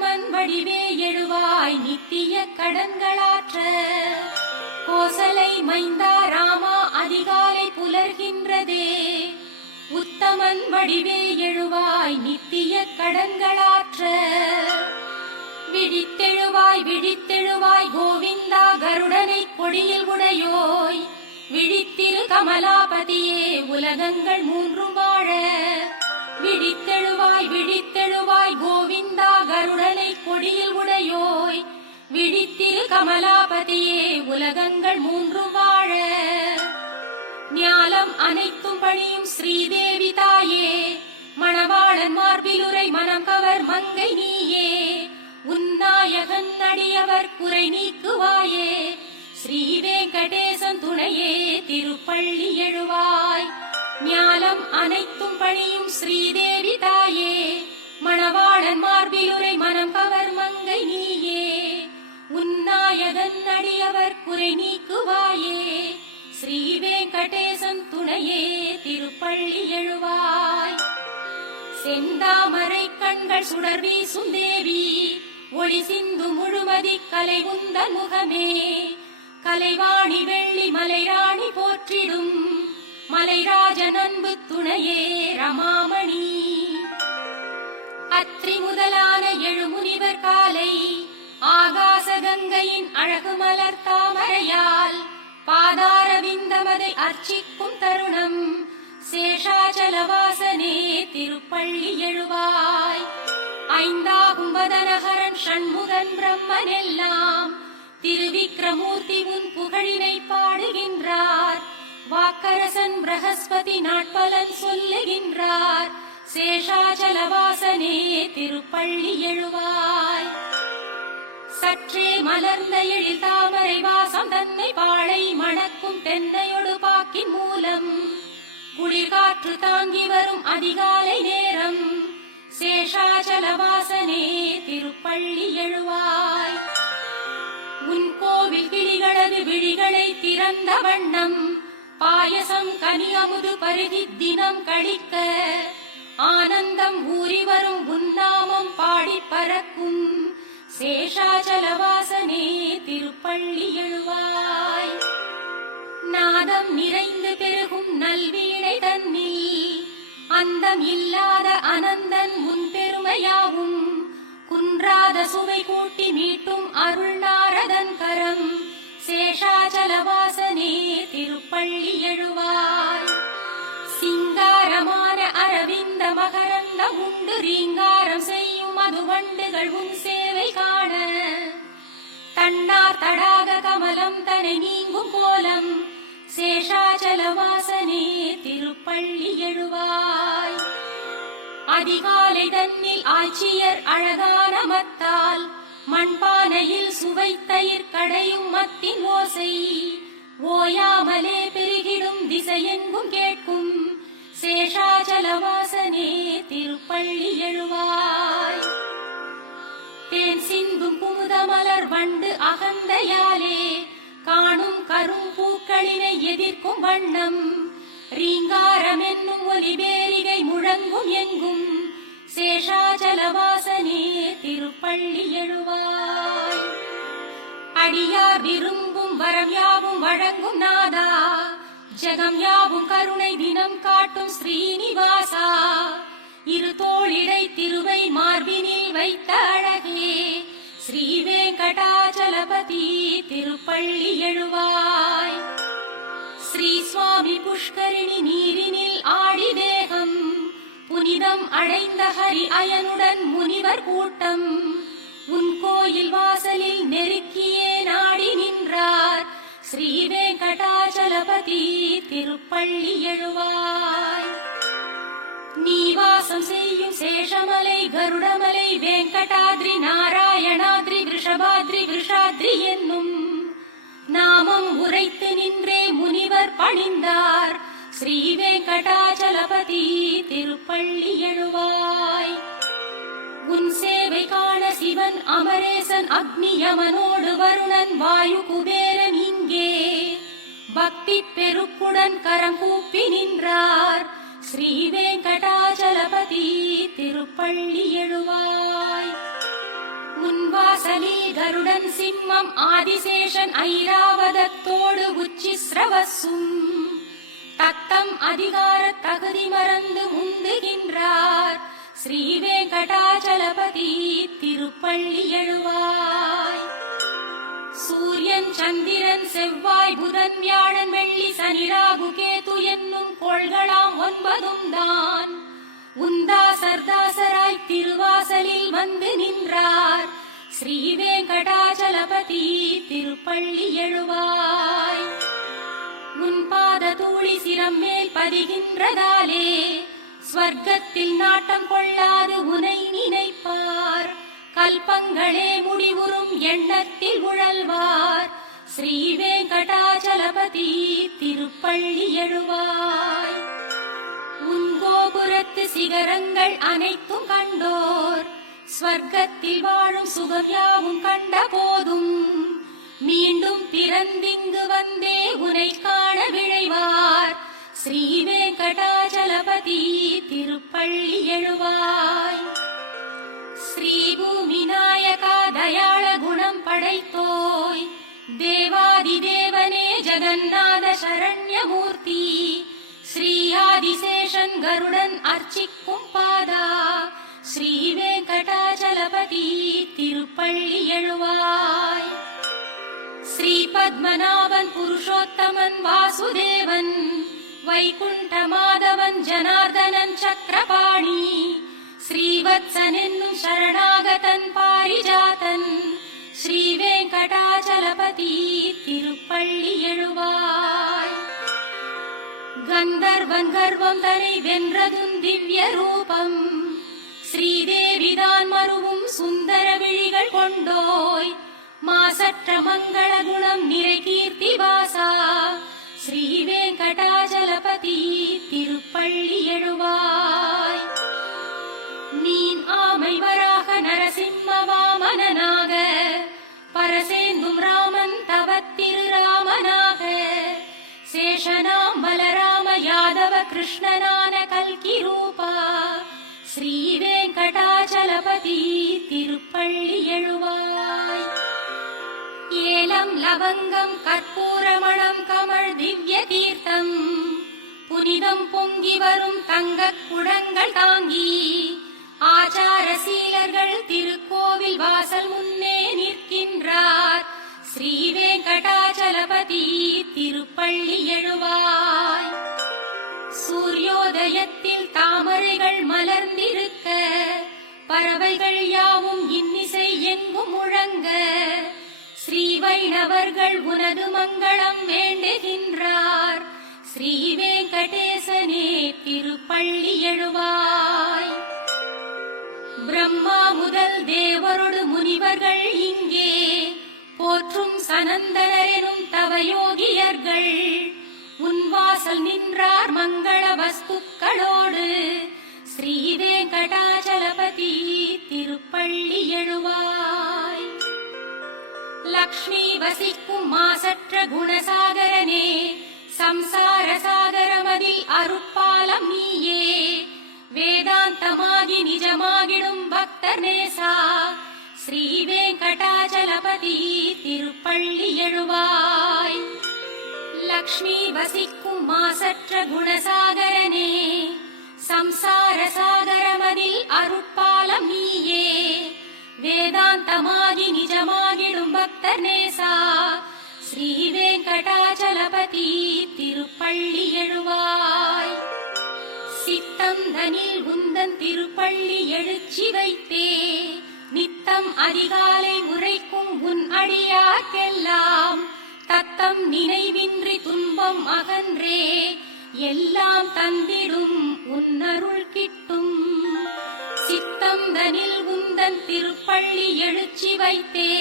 உத்தமன் வடிவே எழுவாய் நித்திய கடன்களாற்ற. கோசலை மைந்தா ராமா அதிகாலை புலர்கின்றதே. உத்தமன் வடிவே எழுவாய் நித்திய கடன்களாற்ற. விழித்தெழுவாய் விழித்தெழுவாய் கோவிந்தா கருடனை கொடியில் உடையோய். விழித்திரு கமலாபதியே உலகங்கள் மூன்றும் வாழ. விழித்தெழுவாய் விழித்தெழுவாய் கோவிந்தா கருடனை கொடியில் உடையோய். விழித்திரு கமலாபதியே உலகங்கள் மூன்றும் வாழ. ஞாலம் அனைத்தும் பணியும் ஸ்ரீதேவி தாயே. மணவாளன் மார்பிலுரை மனம் கவர் மங்கை நீயே. உன்னாயகன் அடியவர் குறை நீக்குவாயே. ஸ்ரீ வெங்கடேசன் துணையே திருப்பள்ளி எழுவாய். ஞாலம் அனைத்தும் பணியும் ஸ்ரீதேவி தாயே. மணவாளன் மார்பிலுரை மனம் கவர் மங்கை நீயே. உன்னாயகன் அடியவர் குறை நீக்குவாயே. ஸ்ரீ வெங்கடேசன் துணையே திருப்பள்ளி எழுவாய். செந்தாமரை கண்கள் சுடர் வீசும் தேவி. ஒளி சிந்து முழுமதி கலை உந்தன் முகமே. கலைவாணி வெள்ளி மலைராணி போற்றிடும். மலைராஜன் அன்பு துணையே ரமாமணி. அத்ரி முதலான எழுமுனிவர் காலை. ஆகாச கங்கையின் அழகு மலர் தாமரையால். பாதார விந்தமதை அர்ச்சிக்கும் தருணம். சேஷாச்சலவாசனே திருப்பள்ளி எழுவாய். ஐந்தாகும் வதனஹரன் ஷண்முகன் பிரம்மன் எல்லாம். திருவிக்ரமூர்த்தி உன் புகழினை பாடுகின்றார். வாக்கரசன் பிரகஸ்பதி நாட்பலன் சொல்லுகின்றார். சேஷாச்சலவாசனே திருப்பள்ளி எழுவாய். சற்றே மலர்ந்த எழில் தாமரை வாசம் தன்னை பாழை மணக்கும் தென்னையொடு பாக்கின் மூலம். குளிர்காற்று தாங்கி வரும் அதிகாலை நேரம். சேஷாச்சலவாசனே திருப்பள்ளி எழுவாய். உன் கோவில் கிளிகளது விழிகளை திறந்த வண்ணம். பாயசம் கனியமுது பருகி தினம் கழிக்க. ஆனந்தம் ஊறி வரும் உன்னாமம் பாடி பறக்கும். சேஷாச்சலவாசனே திருப்பள்ளி எழுவாய். நாதம் நிறைந்து பெருகும் நல்வீணை தன்னில். அந்தம் இல்லாத அனந்தன் முன் பெருமையாவும். குன்றாத சுவை கூட்டி மீட்டும் அருள் நாரதன் கரம். சேஷாச்சலவாசனே திருப்பள்ளி எழுவாய். சிங்காரமான அரவிந்த மகரந்த உண்டு ரீங்காரம் செய்யும் மதுவண்டுகள் உன் சேவை காண. தன்னார் தடாக கமலம் தனை நீங்கும் கோலம். சேஷாச்சலவாசனே திருப்பள்ளி எழுவாய். அதிகாலை தன்னில் ஆட்சியர் அழகான மத்தால். மண்பானையில் சுவை தயிர் கடையும் மத்தின் ஓசை. ஓயாமலே பெருகிடும் திசையெங்கும் கேட்கும். சேஷாச்சலவாசனே திருப்பள்ளி எழுவாய். தேன் சிந்தும் குமுத மலர் வண்டு அகந்தையாலே. காணும் கரும் பூக்களினை எதிர்க்கும் வண்ணம். ரீங்காரம் என்னும் ஒலிபேரிகை முழங்கும் எங்கும். சேஷாச்சலவாசனே திருப்பள்ளி எழுவாய். அடியார் விரும்பும் வரம் யாவும் வழங்கும் நாதா. ஜெகம் யாவும் கருணை தினம் காட்டும் ஸ்ரீனிவாசா. இரு தோளிடை திருவை மார்பினில் வைத்த அழகே. ஸ்ரீ வெங்கடாச்சலபதி திருப்பள்ளி எழுவாய். ஸ்ரீ சுவாமி புஷ்கரிணி நீரினில் ஆடி தேகம். புனிதம் அடைந்த ஹரி அயனுடன் முனிவர் கூட்டம். உன் கோயில் வாசலில் நெருக்கியே நாடி நின்றார். ஸ்ரீ வெங்கடாச்சலபதி திருப்பள்ளி எழுவாய். நீவாசம் செய்யும் சேஷமலை கருடமலை வெங்கடாத்ரி நாராயணாத்ரி விஷபாத்ரி விஷாத்ரி என்னும் நாமம் உரைத்து நின்றே முனிவர் பணிந்தார். ஸ்ரீ வெங்கடாச்சலபதி திருப்பள்ளி எழுவாய். உன் சேவை காண சிவன் அமரேசன் அக்னியமனோடு வருணன் வாயு குபேரன் இங்கே பக்தி பெருக்குடன் கரம் கூப்பி நின்றார். ஸ்ரீ வெங்கடாச்சலபதி திருப்பள்ளி எழுவாய். முன்வாசலில் கருடன் சிம்மம் ஆதிசேஷன் ஐராவதத்தோடு உச்சி ஸ்ரவசும் தத்தம் அதிகார தகுதி மறந்து முந்துகின்றார் ஸ்ரீ வெங்கடாச்சலபதி திருப்பள்ளி எழுவாய். சூரியன் சந்திரன் செவ்வாய் புதன் வியாழன் வெள்ளி சனி ராகு கேது என்னும் கோள்களாம் 9 தான் உந்தாசர்தாசராய் திருவாசலில் வந்து நின்றார் ஸ்ரீ வெங்கடாச்சலபதி திருப்பள்ளி எழுவாய். முன்பாத தூளி சிரம் மேல் பதிகின்றதாலே ஸ்வர்க்கத்தில் நாட்டம் கொள்ளாது உனை நினைப்பார் கல்பங்களே முடிவுறும் எண்ணத்தில் உழல்வார் ஸ்ரீ வெங்கடாச்சலபதி திருப்பள்ளி எழுவாய். உன் கோபுரத்து சிகரங்கள் அனைத்தும் கண்டோர் ஸ்வர்க்கத்தில் வாழும் சுகம் யாவும் கண்ட போதும் மீண்டும் பிறந்திங்கு வந்தே உனை காண விழைவார் ஸ்ரீ வெங்கடாச்சலபதி திருப்பள்ளி எழுவாய். ஸ்ரீ பூமி நாயகா தயாள குணம் படைத்தோய் தேவாதி தேவனே ஜெகநாத சரண்யமூர்த்தி ஸ்ரீ ஆதிசேஷன் கருடன் அர்ச்சிக்கும் பாதா ஸ்ரீ வெங்கடாச்சலபதி திருப்பள்ளி எழுவாய். ஸ்ரீ பத்மநாபன் புருஷோத்தமன் வாசுதேவன் வைகுண்ட மாதவன் ஜனார்தனன் சக்கரபாணி ஸ்ரீவத்சன் என்னும் சரணாகதன் பாரிஜாதன் ஸ்ரீ வெங்கடாச்சலபதி திருப்பள்ளி எழுவாய். கந்தர்வன் கர்வம் தனை வென்றதும் திவ்ய ரூபம் ஸ்ரீதேவிதான் மருவும் சுந்தர விழிகள் கொண்டோய் மாசற்ற மங்கள குணம் நிறை கீர்த்தி வாசா ஸ்ரீ வெங்கடாச்சலபதி திருப்பள்ளி எழுவாய். மீன் ஆமை வராக நரசிம்ம வாமனனாக பரசேந்தும் ராமன் தவத்திரு ராமனாக சேஷனாம் பலராம யாதவ கிருஷ்ணனான கல்கி ரூபா ஸ்ரீ வெங்கடாச்சலபதி திருப்பள்ளி எழுவாய். ஏலம் லவங்கம் கற்பூரமணம் கமழ் திவ்ய தீர்த்தம் புனிதம் பொங்கி வரும் தங்கக் குடங்கள் தாங்கி ஆச்சார சீலர்கள் திருக்கோவில் வாசல் முன்னே நிற்கின்றார் ஸ்ரீ வெங்கடாச்சலபதி திருப்பள்ளி எழுவாய். சூரியோதயத்தில் தாமரைகள் மலர்ந்திருக்க பறவைகள் யாவும் இன்னிசை எங்கும் முழங்க ஸ்ரீ வைணவர்கள் உனது மங்களம் வேண்டுகின்றார் ஸ்ரீ வெங்கடேசனே திருப்பள்ளி எழுவாய். பிரம்மா முதல் தேவரோடு முனிவர்கள் இங்கே போற்றும் சனந்தனரெனும் தவயோகியர்கள் உன் வாசல் நின்றார் மங்கள வஸ்துக்களோடு ஸ்ரீ வெங்கடாச்சலபதி திருப்பள்ளி எழுவாய். லக்ஷ்மி வசிக்கும் மாசற்ற குணசாகரனே சம்சார சாகரமதில் அருட்பாலம் நீயே வேதாந்தமாகி நிஜமாகிடும் பக்தர் நேசா ஸ்ரீ வெங்கடாச்சலபதி திருப்பள்ளி எழுவாய். லக்ஷ்மி வசிக்கும் மாசற்ற குணசாகரனே சம்சார சாகரமதில் அருட்பாலம் நீயே வேதாந்தமாகி நிஜமாகிடும் பக்தர் நேசா ஸ்ரீ வெங்கடாச்சலபதி திருப்பள்ளி எழுவாய். சித்தம் தனில் உந்தன் திருப்பள்ளி எழுச்சி வைத்தே நித்தம் அதிகாலை உரைக்கும் உன் அடியார்க்கெல்லாம் தத்தம் நினைவின்றி துன்பம் அகன்றே எல்லாம் தந்திடும் உன்னருள் கிட்டும். சித்தம் தனில் உந்தன் திருப்பள்ளி எழுச்சி வைத்தே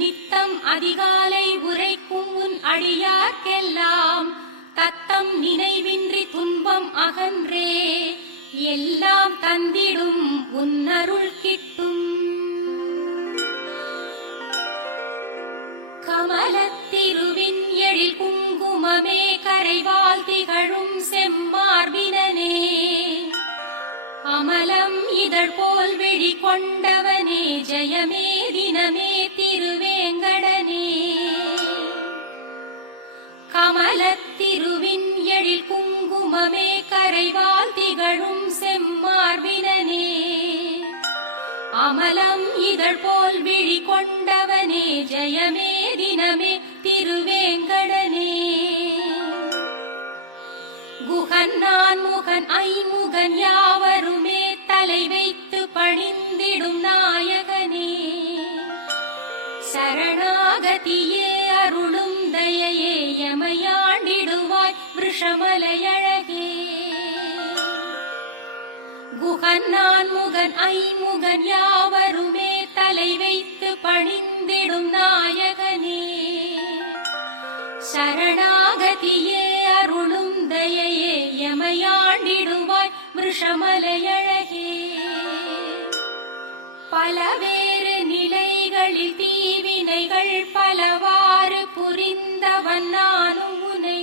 நித்தம் அதிகாலை உரைக்கும் உன் அடியார்க்கெல்லாம் தத்தம் நினைவின்றி துன்பம் அகன்றே எல்லாம் தந்திடும் உன்னருள் கிட்டும். கமலத்திருவின் எழில் குங்குமமே கரைவால் திகழும் செம்மார்பினனே அமலம் இதழ் போல் விழி விழிகொண்டவனே ஜெயமே தினமே திருவேங்கடனே கமலத்திருவின் எழில் குங்குமமே கரைவால் திகழும் செம்மார்பினனே அமலம் இதழ் போல் விழிகொண்டவனே ஜெயமே தினமே திருவேங்கடனே குகன் நான் முகன் ஐமுகன் யாவருமே தலை வைத்து பணிந்திடும் நாயகனே சரணாகதியே அருளும் தயையே எமையாண்டிடுவாய் விஷமலையழகே குகன் நான் முகன் ஐமுகன் யாவருமே தலை வைத்து பணிந்திடும் நாயகனே சரணாகதியே அருளும் தயையே எமையாண்டிடுவாய் விஷமலையழகே பலவேறு நிலைகளில் தீவினைகள் பலவாறு புரிந்தவன் நானும் உனை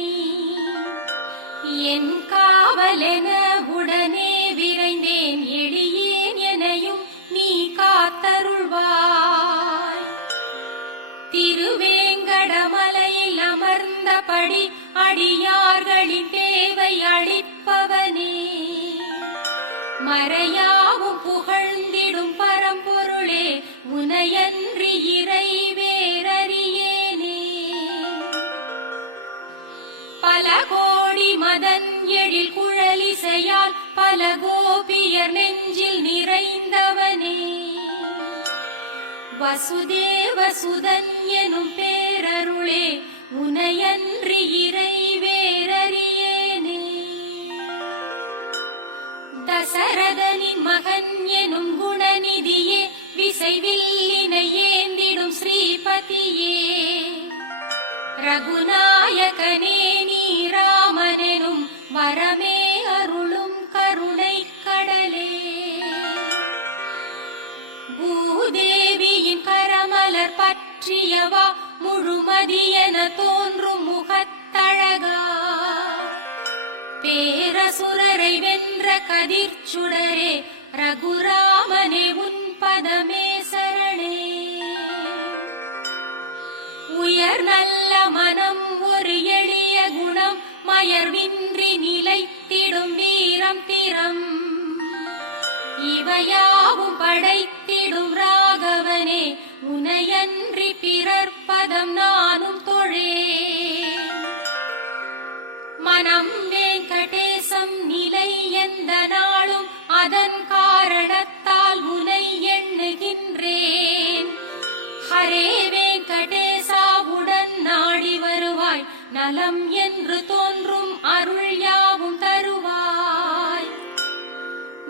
என் காவலென உடனே விரைந்தேன் எளியேன் எனையும் நீ காத்தருள்வாய் திருவேங்கடமலையில் அமர்ந்தபடி அடியார்களின் தேவை அளிப்பவனே மறையாவும் புகழ்ந்திடும் பரம்பொருளே உனையன்றி இறை வேறறியேனே பல கோடி மதன் எழில் குழலிசையால் பல கோபியர் நெஞ்சில் நிறைந்தவனே வசுதேவ சுதன் எனும் பேரருளே உனையன்றி இறை வேறறியேனே தசரதனின் மகன் எனும் குணநிதியே விசைவில்லினை ஏந்திடும் ஸ்ரீபதியே ரகுநாயகனே நீ ராமனெனும் வரமே அருளும் கருணை கடலே பூதேவியின் கரமலர் பற்றியவா முழுமதியென தோன்றும் முகத்தழகா பேரசுரரை வென்ற கதிர்ச்சுடரே ரகுராமனே உன் பதமே சரணே உயர் நல்ல மனம் ஒரு எளிய குணம் மயர்வின்றி நிலைத்திடும் வீரம் திறம் இவையாவும் படைத்திடும் ராகவனே உனையன்றி பிறர் பதம் நானும் தொழேன் மனம் வெங்கடேசம் நிலை எந்த நாளும் அதன் காரணத்தால் உனை எண்ணுகின்றேன் ஹரே வெங்கடேசாவுடன் நாடி வருவாய் நலம் என்று தோன்றும் அருள் யாவும் தருவாய்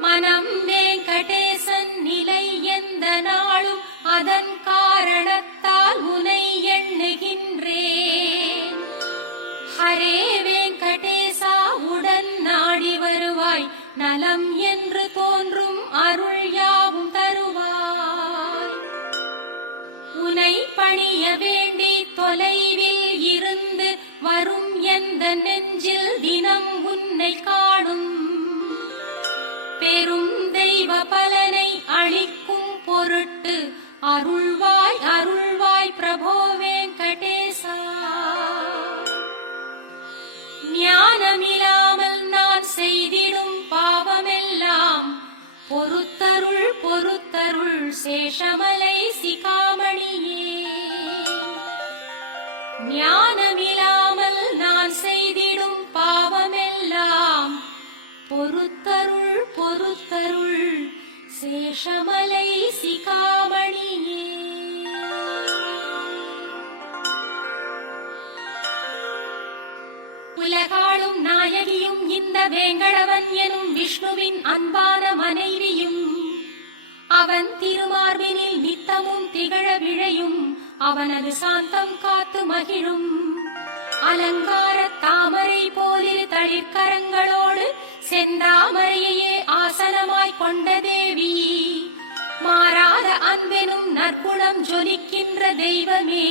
மனம் வெங்கடேசன் நிலை எந்த நாளும் அதன் காரணத்தால் உனை எண்ணுகின்றேன் ஹரே வெங்கடேசாவுடன் நாடி வருவாய் நலம் என்று தோன்றும் அருள் யாவும் தருவாய் உனை பணிய வேண்டி தொலைவில் இருந்து வரும் எந்த நெஞ்சில் தினம் உன்னை காணும் பெரும் தெய்வ பலனை அளிக்கும் பொருட்டு அருள்வாய் அருள்வாய் பிரபோ வெங்கடேசா ஞானமில்லாமல் நான் செய்திடும் பாவமெல்லாம் பொறுத்தருள் பொறுத்தருள் சேஷமலை சிகாமணியே ஞானமில்லாமல் நான் செய்திடும் பாவமெல்லாம் பொறுத்தருள் பொறுத்தருள் சேஷமலை சிகாமணியே உலகாளும் நாயகியும் இந்த வேங்கடவன் எனும் விஷ்ணுவின் அன்பான மனைவியும் அவன் திருமார்பினில் நித்தமும் திகழ விழையும் அவனது சாந்தம் காத்து மகிழும் அலங்கார தாமரை போலிரு தளிர்கரங்களோடு செந்தாமரையே ஆசனமாய் கொண்ட தேவி மாறாத அன்பெனும் நற்குணம் ஜொலிக்கின்ற தெய்வமே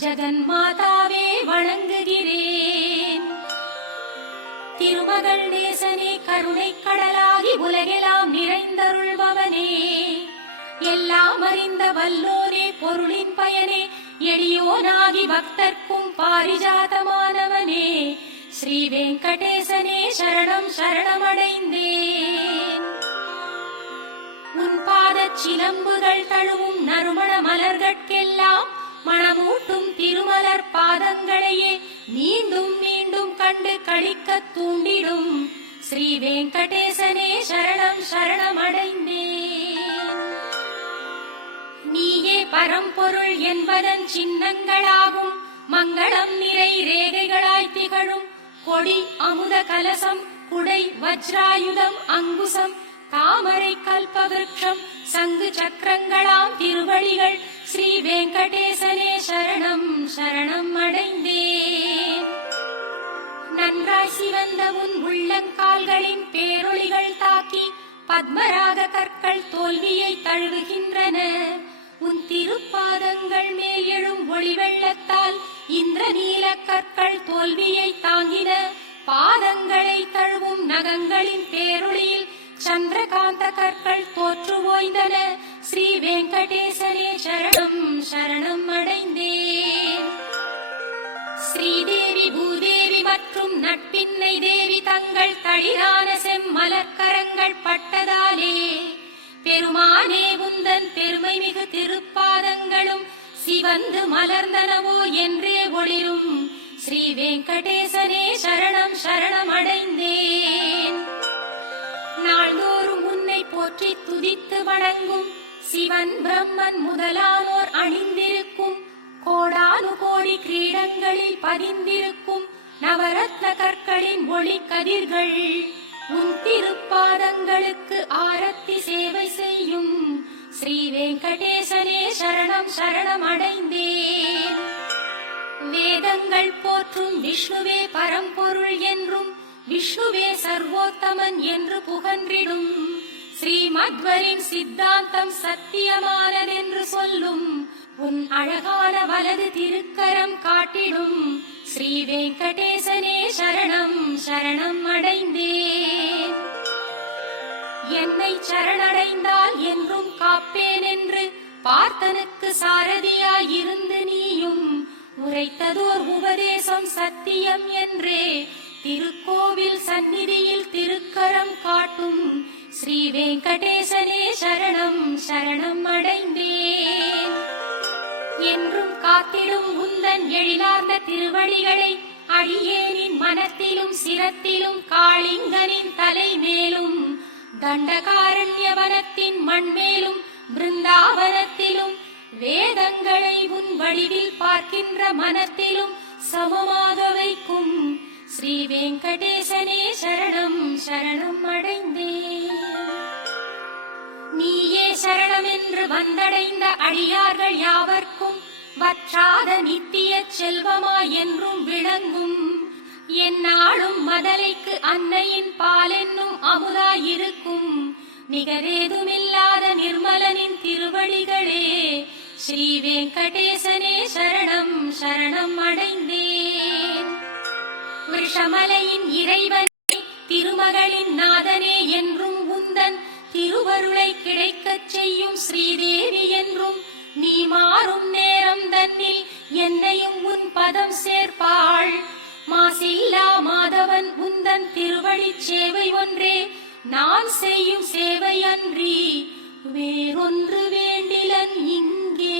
ஜெகன் மாதாவே வணங்குகிறேன் திருமகள் நேசனே கருணை கடலாகி உலகெல்லாம் நிறைந்தருள்பவனே யாமறிந்த வல்லோனே பொருளின் பயனே எளியோனாகி பக்தர்க்கும் பாரிஜாதமானவனே ஸ்ரீ வெங்கடேசனே சரணம் சரணமடைந்தேன். உன் பாதச் சிலம்புகள் தழுவும் நறுமண மலர்கட்கெல்லாம் மணமூட்டும் திருமலர் பாதங்களையே மீண்டும் மீண்டும் கண்டு களிக்கத் தூண்டிடும் ஸ்ரீ வெங்கடேசனே சரணம் சரணமடைந்தேன். நீயே பரம்பொருள் என்பதன் சின்னங்களாகும் மங்களம் நிறை ரேகைகளாய் திகழும் கொடி அமுத கலசம் குடை வஜ்ராயுதம் அங்குசம் தாமரை கல்பவிருட்சம் சங்கு சக்கரங்களாம் திருவடிகள் ஸ்ரீ வெங்கடேசனே சரணம் சரணம் அடைந்தேன். நன்றாய் சிவந்த உன் உள்ளங்கால்களின் பேரொளிகள் தாக்கி பத்மராக கற்கள் தோல்வியை தழுவுகின்றன. உன் திருப்பாதங்கள் மேல் எழும் ஒளி வெள்ளத்தால் இந்திரநீல கற்கள் தோல்வியை தாங்கின. பாதங்களை தழுவும் நகங்களின் பேரொளியில் சந்திரகாந்த கற்கள் தோற்று ஓய்ந்தன. ஸ்ரீ வெங்கடேசனே சரணம் சரணம் அடைந்தேன். ஸ்ரீதேவி பூதேவி மற்றும் நட்பின்னை தேவி தங்கள் தளிரான செம்மலர்கரங்கள் பட்டதாலே பெருமானே உந்தன் பெருமை மிகு திருப்பாதங்களும் சிவந்து மலர்ந்தனவோ என்றே ஒளிரும் ஸ்ரீ வெங்கடேசனே சரணம் சரணம் அடைந்தேன். நாள்தோறும் உன்னை போற்றி துதித்து வணங்கும் சிவன் பிரம்மன் முதலானோர் அணிந்திருக்கும் கோடானு கோடி கிரீடங்களில் பதிந்திருக்கும் நவரத்ன கற்களின் ஒளி கதிர்கள் உன் திருப்பாதங்களுக்கு ஆரத்தி சேவை செய்யும் ஸ்ரீ வெங்கடேசனே சரணம் சரணம் அடைந்தேன். வேதங்கள் போற்றும் விஷ்ணுவே பரம்பொருள் என்றும் விஷ்ணுவே சர்வோத்தமன் என்று புகன்றிடும் ஸ்ரீமத்வரின் சித்தாந்தம் சத்தியமானதென்று சொல்லும் உன் அழகான வலது திருக்கரம் காட்டிடும் ஸ்ரீ வெங்கடேசனே சரணம் சரணம் அடைந்தேன். என்னை சரணடைந்தால் என்றும் காப்பேன் என்று பார்த்தனுக்கு சாரதியாயிருந்து நீயும் உரைத்ததோர் உபதேசம் சத்தியம் என்றே திருக்கோவில் சந்நிதியில் திருக்கரம் காட்டும் ஸ்ரீ வெங்கடேசனே சரணம் சரணம் அடைந்தேன். என்றும் காத்திடும் உந்தன் எழிலார்ந்த திருவடிகளை அடியேனின் மனத்திலும் சிரத்திலும் காளிங்கனின் தலை மேலும் தண்டகாரண்யவனத்தின் மண்மேலும் பிருந்தாவனத்திலும் வேதங்களை உன் வடிவில் பார்க்கின்ற மனத்திலும் சமமாக வைக்கும் ஸ்ரீ வெங்கடேசனே சரணம் சரணம் அடைந்தேன். நீயே சரணம் என்று வந்தடைந்த அடியார்கள் யாவர்க்கும் வற்றாத நித்திய செல்வமாய் என்றும் விளங்கும் எந்நாளும் மதலைக்கு அன்னையின் பாலென்னும் அமுதாயிருக்கும் நிகரேதுமில்லாத நிர்மலனின் திருவடிகளே ஸ்ரீ வெங்கடேசனே சரணம் சரணம் அடைந்தேன். விஷமலையின் இறைவனே திருமகளின் நாதனே என்றும் உந்தன் திருவருளை கிடைக்கச் செய்யும் ஸ்ரீதேவி என்றும் நீ மாறும் நேரம் தன்னில் என்னையும் உன் பதம் சேர்ப்பாள். மாசில்லா மாதவன் உந்தன் திருவடிச் சேவை ஒன்றே நான் செய்யும் சேவை அன்றி வேறொன்று வேண்டிலன் இங்கே.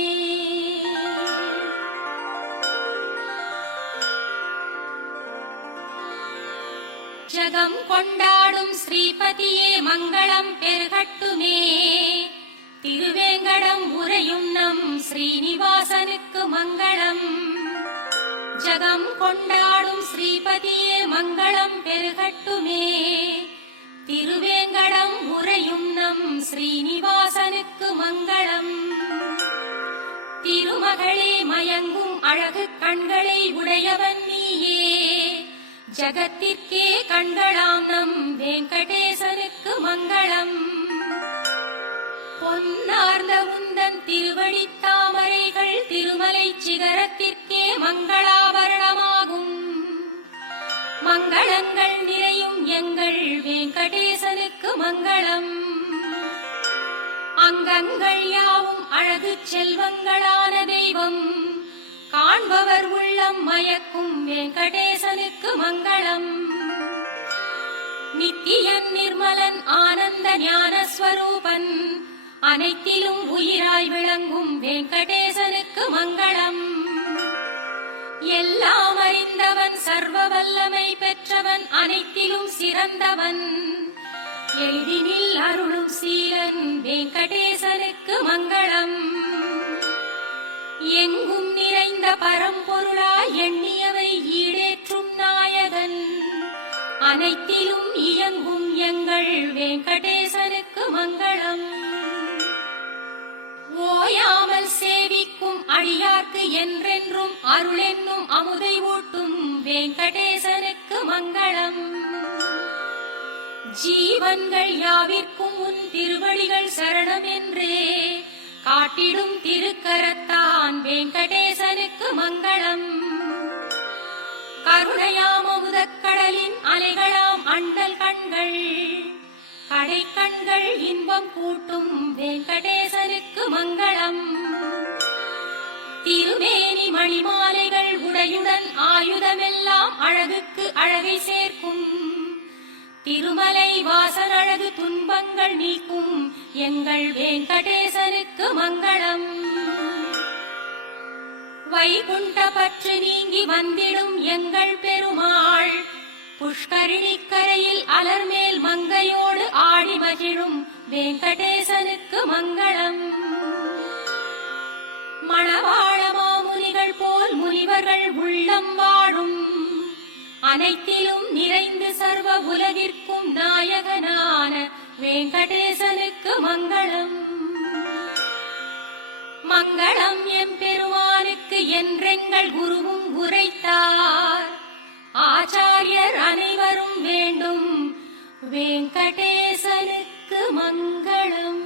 ஜகம் கொண்டாடும் ஸ்ரீபதியே மங்களம் பெருகட்டுமே. திருவேங்கடம் உரையும் நம் ஸ்ரீனிவாசனுக்கு மங்களம். ஜகம் கொண்டாடும் ஸ்ரீபதியே மங்களம் பெருகட்டுமே. திருவேங்கடம் உரையும் நம் ஸ்ரீனிவாசனுக்கு மங்களம். திருமகளே மயங்கும் அழகு கண்களை உடையவன் நீயே. ஜகத்திற்கே கண்களாம் நம் வெங்கடேசனுக்கு மங்களம். பொன்னார்ந்த உந்தன் திருவடித் தாமரைகள் திருமலை சிகரத்திற்கே மங்களாபரணமாகும். மங்களங்கள் நிறையும் எங்கள் வெங்கடேசனுக்கு மங்களம். அங்கங்கள் யாவும் அழகு செல்வங்களான தெய்வம் காண்பவர் உள்ளம் மயக்கும் வெங்கடேசனுக்கு மங்களம். நித்தியன் நிர்மலன் ஆனந்த ஞானஸ்வரூபன் அனைத்திலும் உயிராய் விளங்கும் வெங்கடேசனுக்கு மங்களம். எல்லாம் அறிந்தவன் சர்வ வல்லமை பெற்றவன் அனைத்திலும் சிறந்தவன் எளிதினில் அருளும் சீலன் வெங்கடேசனுக்கு மங்களம். எங்கும் நிறைந்த பரம்பொருளாய் எண்ணியவை ஈடேற்றும் நாயகன் அனைத்திலும் இயங்கும் எங்கள் வெங்கடேசனுக்கு மங்களம். ஓயாமல் சேவிக்கும் அடியார்க்கு என்றென்றும் அருளென்னும் அமுதை ஊட்டும் வெங்கடேசனுக்கு மங்களம். ஜீவன்கள் யாவிற்கும் உன் திருவடிகள் சரணம் என்றே காட்டிடும் திருக்கரத்தான் வெங்கடேசனுக்கு மங்களம். கருணையாம் அமுதக்கடலின் அலைகளாம் அண்டல் கண்கள் கடைக்கண்கள் இன்பம் கூட்டும் வெங்கடேசனுக்கு மங்களம். திருமேனி மணிமாலைகள் உடையுடன் ஆயுதமெல்லாம் அழகுக்கு அழகை சேர்க்கும் திருமலை வாசன் அழகு துன்பங்கள் நீக்கும் எங்கள் வெங்கடேசனுக்கு மங்களம். வைகுண்ட பற்று நீங்கி வந்திடும் எங்கள் பெருமாள் புஷ்கரிணிக்கரையில் அலர்மேல் மங்கையோடு ஆடி மகிழும் வெங்கடேசனுக்கு மங்களம். மணவாள மாமுனிகள் போல் முனிவர்கள் உள்ளம் வாழும் அனைத்திலும் நிறைந்து சர்வ உலகிற்கும் நாயகனான வெங்கடேசனுக்கு மங்களம். மங்களம் எம்பெருமானுக்கு என்றெங்கள் குருவும் உரைத்தார். ஆச்சாரியர் அனைவரும் வேண்டும் வெங்கடேசனுக்கு மங்களம்.